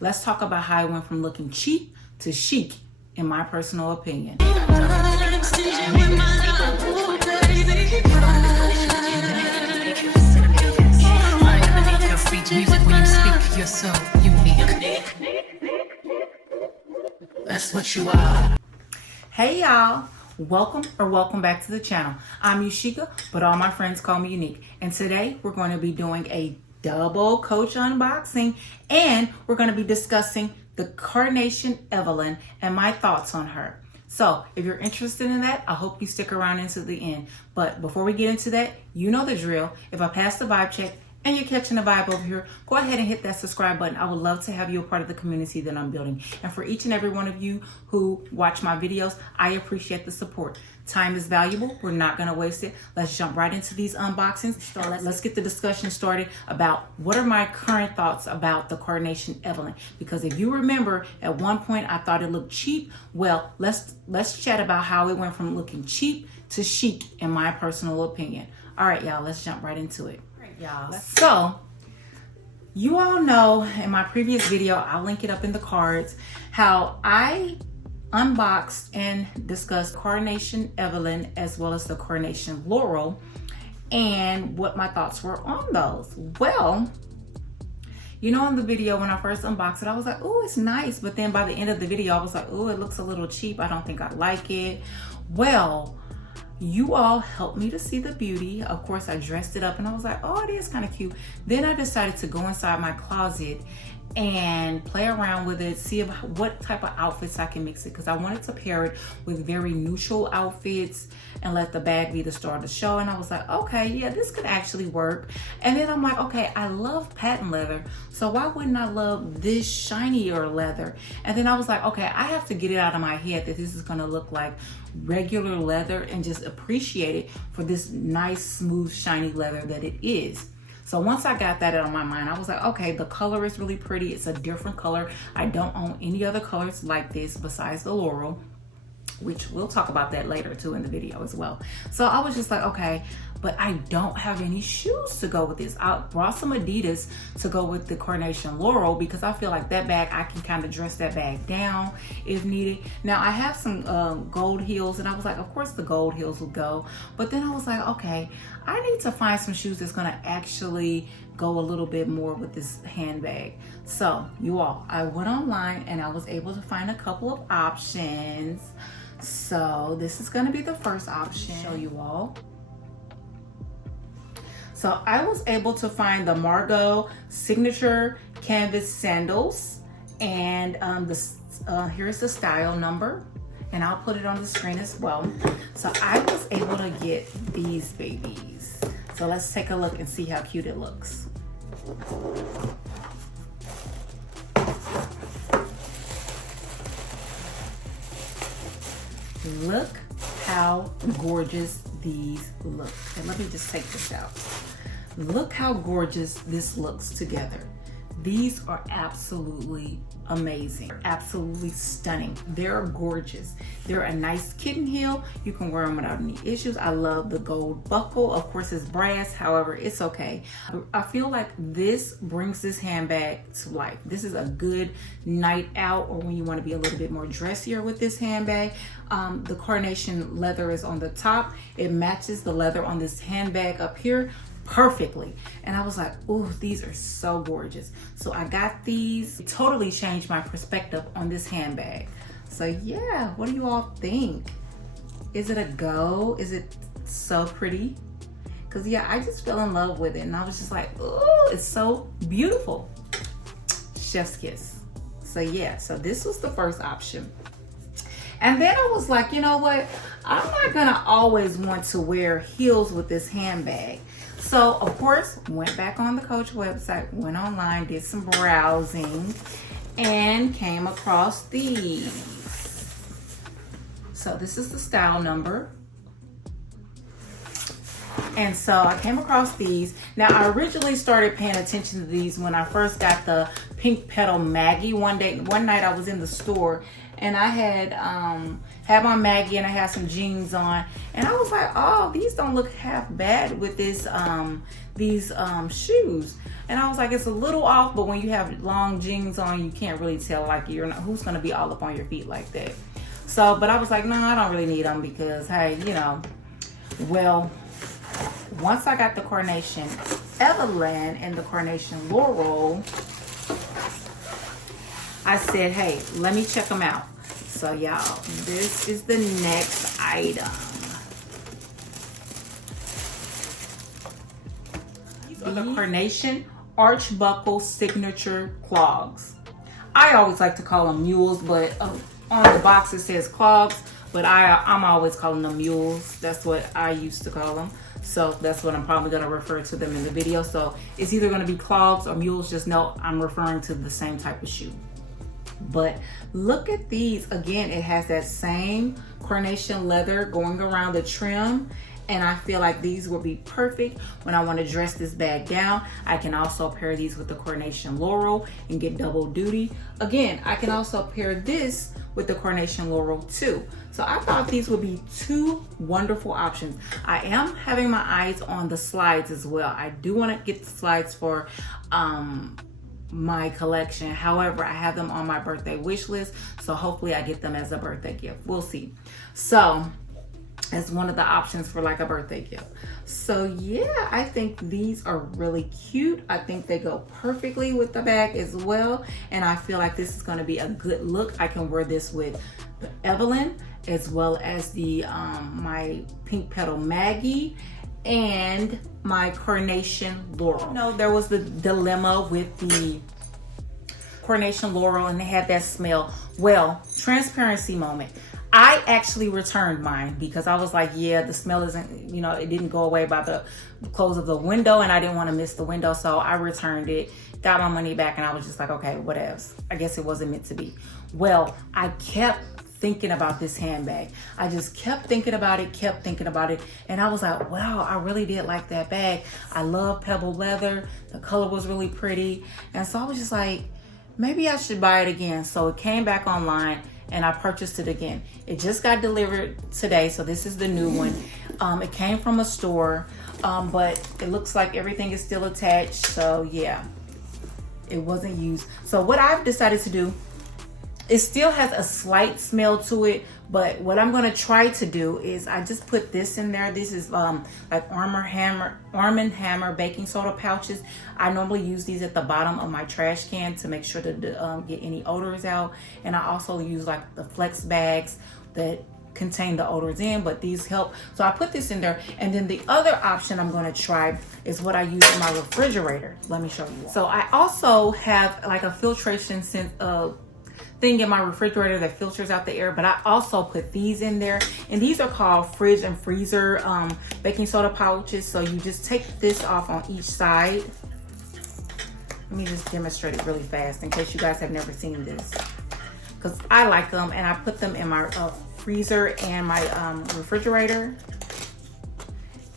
let's talk about how I went from looking cheap to chic, in my personal opinion. Music when you speak, you're so unique. That's what you are. Hey y'all, welcome back to the channel. I'm Yunique, but all my friends call me Yunique. And today we're going to be doing a double Coach unboxing, and we're going to be discussing the Carnation Evelyn and my thoughts on her. So if you're interested in that, I hope you stick around into the end. But before we get into that, you know the drill. If I pass the vibe check and you're catching the vibe over here, go ahead and hit that subscribe button. I would love to have you a part of the community that I'm building. And for each and every one of you who watch my videos, I appreciate the support. Time is valuable. We're not going to waste it. Let's jump right into these unboxings. So let's get the discussion started about what are my current thoughts about the Carnation Evelyn. Because if you remember, at one point I thought it looked cheap. Well, let's chat about how it went from looking cheap to chic, in my personal opinion. All right, y'all, let's jump right into it. Y'all. So you all know in my previous video, I'll link it up in the cards, how I unboxed and discussed Carnation Evelyn as well as the Carnation Laurel and what my thoughts were on those. Well, you know, in the video when I first unboxed it, I was like, oh, it's nice. But then by the end of the video, I was like, oh, it looks a little cheap. I don't think I like it. Well, you all helped me to see the beauty. Of course, I dressed it up and I was like, oh, it is kind of cute. Then I decided to go inside my closet and play around with it, see what type of outfits I can mix it, because I wanted to pair it with very neutral outfits and let the bag be the star of the show. And I was like, okay, yeah, this could actually work. And then I'm like, okay, I love patent leather, so why wouldn't I love this shinier leather? And then I was like, okay, I have to get it out of my head that this is gonna look like regular leather and just appreciate it for this nice, smooth, shiny leather that it is. So once I got that out of my mind, I was like, okay, the color is really pretty. It's a different color. I don't own any other colors like this besides the Laurel, which we'll talk about that later too in the video as well. So I was just like, okay, but I don't have any shoes to go with this. I brought some Adidas to go with the Carnation Laurel because I feel like that bag, I can kind of dress that bag down if needed. Now I have some gold heels, and I was like, of course the gold heels will go. But then I was like, okay, I need to find some shoes that's gonna actually go a little bit more with this handbag. So you all, I went online and I was able to find a couple of options. So this is gonna be the first option. Show you all. So I was able to find the Margot Signature Canvas Sandals, and here's the style number, and I'll put it on the screen as well. So I was able to get these babies. So let's take a look and see how cute it looks. Look how gorgeous these look. And let me just take this out. Look how gorgeous this looks together. These are absolutely amazing, absolutely stunning. They're gorgeous. They're a nice kitten heel. You can wear them without any issues. I love the gold buckle. Of course, it's brass. However, it's okay. I feel like this brings this handbag to life. This is a good night out, or when you want to be a little bit more dressier with this handbag. The Carnation leather is on the top. It matches the leather on this handbag up here perfectly. And I was like, oh, these are so gorgeous. So I got these. It totally changed my perspective on this handbag. So yeah, what do you all think? Is it a go? Is it so pretty? Because yeah, I just fell in love with it, and I was just like, oh, it's so beautiful. Chef's kiss. So yeah, so this was the first option. And then I was like, you know what? I'm not gonna always want to wear heels with this handbag. So of course, went back on the Coach website, went online, did some browsing, and came across these. So this is the style number. And so I came across these. Now I originally started paying attention to these when I first got the Pink Petal Maggie one night I was in the store and I had my Maggie and I had some jeans on, and I was like, oh, these don't look half bad with this these shoes. And I was like, it's a little off, but when you have long jeans on, you can't really tell, like, you're not, who's gonna be all up on your feet like that. So, but I was like, no, I don't really need them because, hey, you know. Well, once I got the Carnation Evelyn and the Carnation Laurel, I said, hey, let me check them out. So y'all, this is the next item. These are the Carnation Archbuckle Signature Clogs. I always like to call them mules, but on the box it says clogs, but I'm always calling them mules. That's what I used to call them. So that's what I'm probably going to refer to them in the video. So it's either going to be clogs or mules. Just know I'm referring to the same type of shoe. But look at these. Again, it has that same Carnation leather going around the trim. And I feel like these will be perfect when I want to dress this bag down. I can also pair these with the Carnation Laurel and get double duty. Again, I can also pair this with the Carnation Laurel too. So I thought these would be two wonderful options. I am having my eyes on the slides as well. I do want to get the slides for my collection. However, I have them on my birthday wish list, so hopefully I get them as a birthday gift. We'll see. So as one of the options for like a birthday gift. So yeah, I think these are really cute. I think they go perfectly with the bag as well, and I feel like this is going to be a good look. I can wear this with the Evelyn as well as the my Pink Petal Maggie and my Carnation Laurel. No, there was the dilemma with the Carnation Laurel and they had that smell. Well, transparency moment. I actually returned mine because I was like, yeah, the smell isn't, you know, it didn't go away by the close of the window and I didn't want to miss the window. So I returned it, got my money back, and I was just like, okay, what else? I guess it wasn't meant to be. Well, I kept thinking about this handbag. I just kept thinking about it. And I was like, wow, I really did like that bag. I love pebble leather. The color was really pretty. And so I was just like, maybe I should buy it again. So it came back online and I purchased it again. It just got delivered today, so this is the new one. It came from a store, but it looks like everything is still attached, so yeah, it wasn't used. So what I've decided to do, it still has a slight smell to it, but what I'm gonna try to do is I just put this in there. This is like Arm & Hammer baking soda pouches. I normally use these at the bottom of my trash can to make sure to get any odors out. And I also use like the flex bags that contain the odors in, but these help. So I put this in there. And then the other option I'm gonna try is what I use in my refrigerator. Let me show you. So I also have like a filtration thing in my refrigerator that filters out the air, but I also put these in there, and these are called fridge and freezer baking soda pouches. So you just take this off on each side. Let me just demonstrate it really fast in case you guys have never seen this, because I like them, and I put them in my freezer and my refrigerator.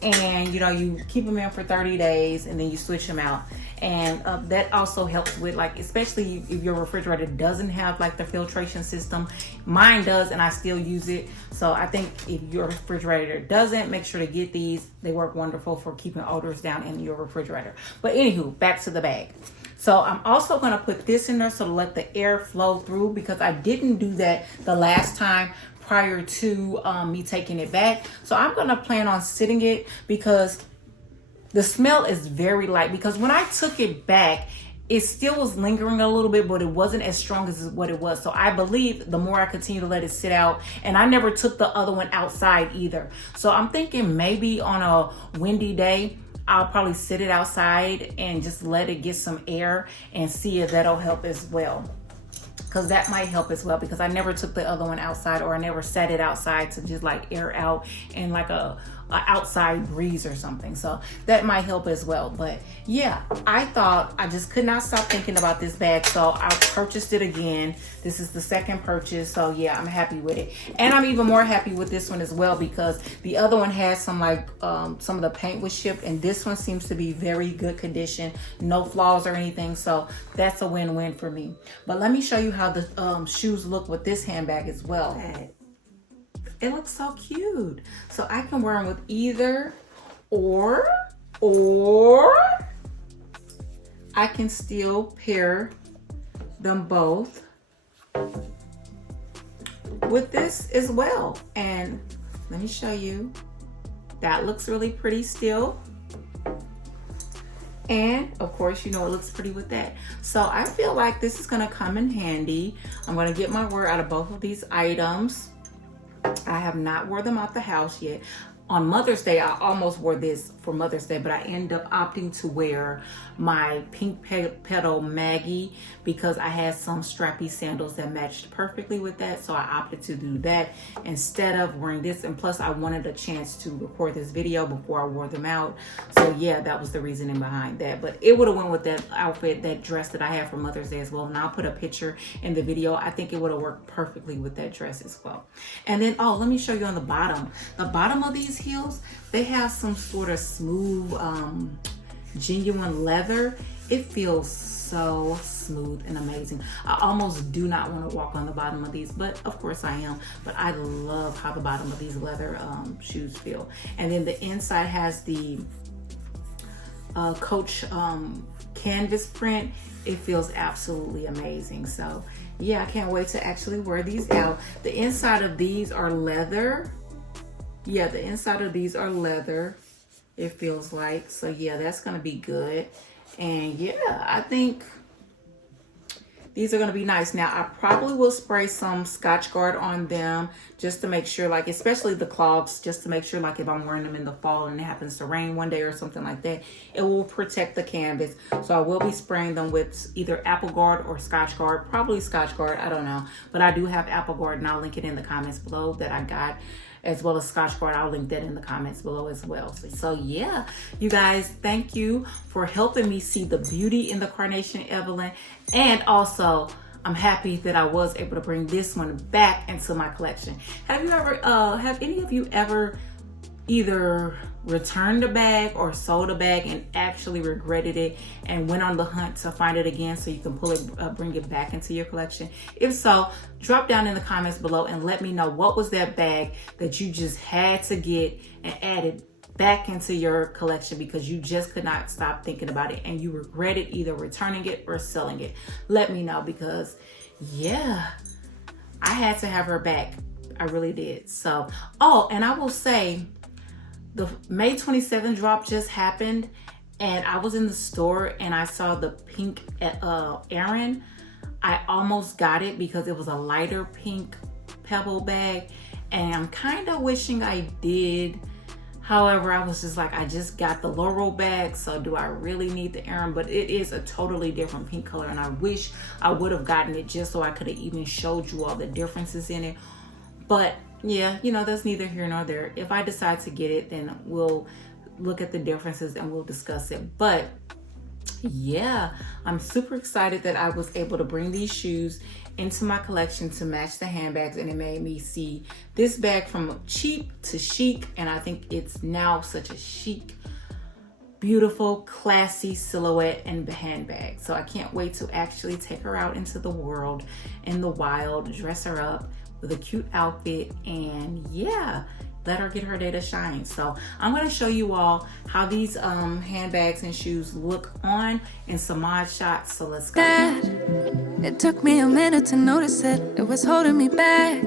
And you know, you keep them in for 30 days and then you switch them out. And that also helps with, like, especially if your refrigerator doesn't have like the filtration system. Mine does, and I still use it. So I think if your refrigerator doesn't, make sure to get these. They work wonderful for keeping odors down in your refrigerator. But anywho, back to the bag. So I'm also gonna put this in there so to let the air flow through, because I didn't do that the last time prior to me taking it back. So I'm gonna plan on sitting it, because the smell is very light, because when I took it back, it still was lingering a little bit, but it wasn't as strong as what it was. So I believe the more I continue to let it sit out, and I never took the other one outside either. So I'm thinking maybe on a windy day, I'll probably sit it outside and just let it get some air and see if that'll help as well. because that might help as well, because I never took the other one outside, or I never set it outside to just like air out in like a outside breeze or something. So that might help as well. But yeah, I thought, I just could not stop thinking about this bag, so I purchased it again. This is the second purchase, so yeah, I'm happy with it. And I'm even more happy with this one as well, because the other one had some like some of the paint was shipped, and this one seems to be very good condition, no flaws or anything, so that's a win-win for me. But let me show you how the shoes look with this handbag as well. It looks so cute. So I can wear them with either or I can still pair them both with this as well. And let me show you. That looks really pretty still. And of course, you know, it looks pretty with that. So I feel like this is gonna come in handy. I'm gonna get my wear out of both of these items. I have not wore them out the house yet. On Mother's Day, I almost wore this for Mother's Day, but I ended up opting to wear my pink petal Maggie because I had some strappy sandals that matched perfectly with that. So I opted to do that instead of wearing this. And plus I wanted a chance to record this video before I wore them out. So yeah, that was the reasoning behind that. But it would have went with that outfit, that dress that I had for Mother's Day as well. And I'll put a picture in the video. I think it would have worked perfectly with that dress as well. And then, oh, let me show you on the bottom. The bottom of these heels, they have some sort of smooth genuine leather. It feels so smooth and amazing. I almost do not want to walk on the bottom of these, but of course I am. But I love how the bottom of these leather shoes feel. And then the inside has the Coach canvas print. It feels absolutely amazing. So yeah, I can't wait to actually wear these out. The inside of these are leather. Yeah, the inside of these are leather, it feels like. So yeah, that's gonna be good. And yeah, I think these are gonna be nice. Now, I probably will spray some Scotch Guard on them just to make sure, like, especially the clogs, just to make sure, like, if I'm wearing them in the fall and it happens to rain one day or something like that, it will protect the canvas. So I will be spraying them with either Apple Guard or Scotch Guard, probably Scotch Guard, I don't know. But I do have Apple Guard, and I'll link it in the comments below that I got, as well as Scotch Guard. I'll link that in the comments below as well. So yeah, you guys, thank you for helping me see the beauty in the Carnation Evelyn. And also, I'm happy that I was able to bring this one back into my collection. Have you ever, have any of you ever either returned a bag or sold a bag and actually regretted it and went on the hunt to find it again so you can pull it, bring it back into your collection? If so, drop down in the comments below and let me know what was that bag that you just had to get and add it back into your collection because you just could not stop thinking about it and you regretted either returning it or selling it. Let me know, because yeah, I had to have her back. I really did. So, oh, and I will say, the May 27th drop just happened, and I was in the store and I saw the pink Erin. I almost got it because it was a lighter pink pebble bag, and I'm kind of wishing I did. However, I was just like, I just got the Laurel bag, so do I really need the Erin? But it is a totally different pink color, and I wish I would have gotten it just so I could have even showed you all the differences in it. But yeah, you know, that's neither here nor there. If I decide to get it, then we'll look at the differences and we'll discuss it. But yeah, I'm super excited that I was able to bring these shoes into my collection to match the handbags, and it made me see this bag from cheap to chic, and I think it's now such a chic, beautiful, classy silhouette and handbag. So I can't wait to actually take her out into the world, in the wild, dress her up with a cute outfit, and yeah, let her get her day to shine. So I'm going to show you all how these handbags and shoes look on in some mod shots. So let's go. It took me a minute to notice it. It was holding me back.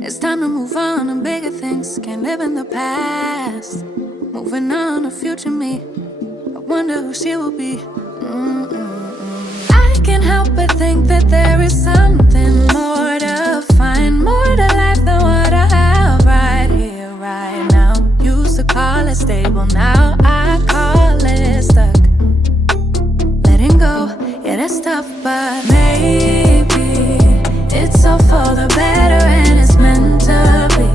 It's time to move on to bigger things. Can't live in the past. Moving on to future me. I wonder who she will be. I can't help but think that there is something more to find, more to life than what I have right here, right now. Used to call it stable, now I call it stuck. Letting go, yeah, that's tough, but maybe all for the better and it's meant to be.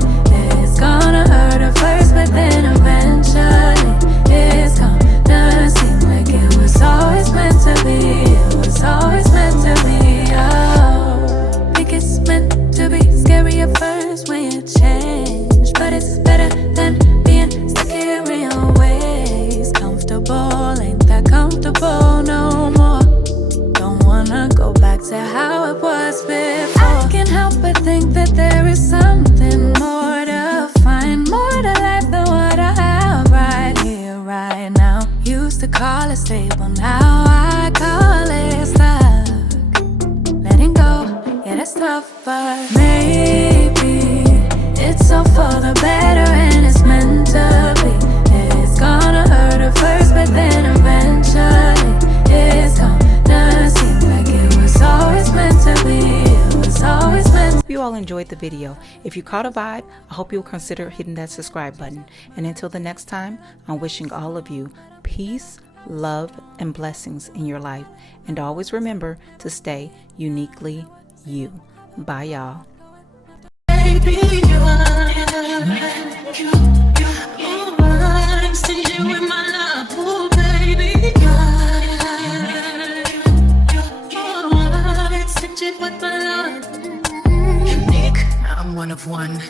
It's gonna hurt at first, but then eventually it's gonna seem like it was always meant to be. It was always meant to be. Oh, think it's meant to be. Scary at first when you change, but it's better than being stuck here in your ways. Comfortable ain't that comfortable no more. Don't wanna go back to how it was before. I can't help but think that there is something more to find, more to life than what I have right here, right now. Used to call it stable, now I call it stuck. Letting go, yeah, that's tough, but maybe it's all for the better and it's meant to be. It's gonna hurt at first, but then eventually it's gonna seem like it was always meant to be. It was always meant to be. Hope you all enjoyed the video. If you caught a vibe, I hope you'll consider hitting that subscribe button. And until the next time, I'm wishing all of you peace, love, and blessings in your life. And always remember to stay uniquely you. Bye, y'all. Baby, you are I'm stingy with my love. Oh, baby, I'm stingy with my love. Unique, I'm one of one.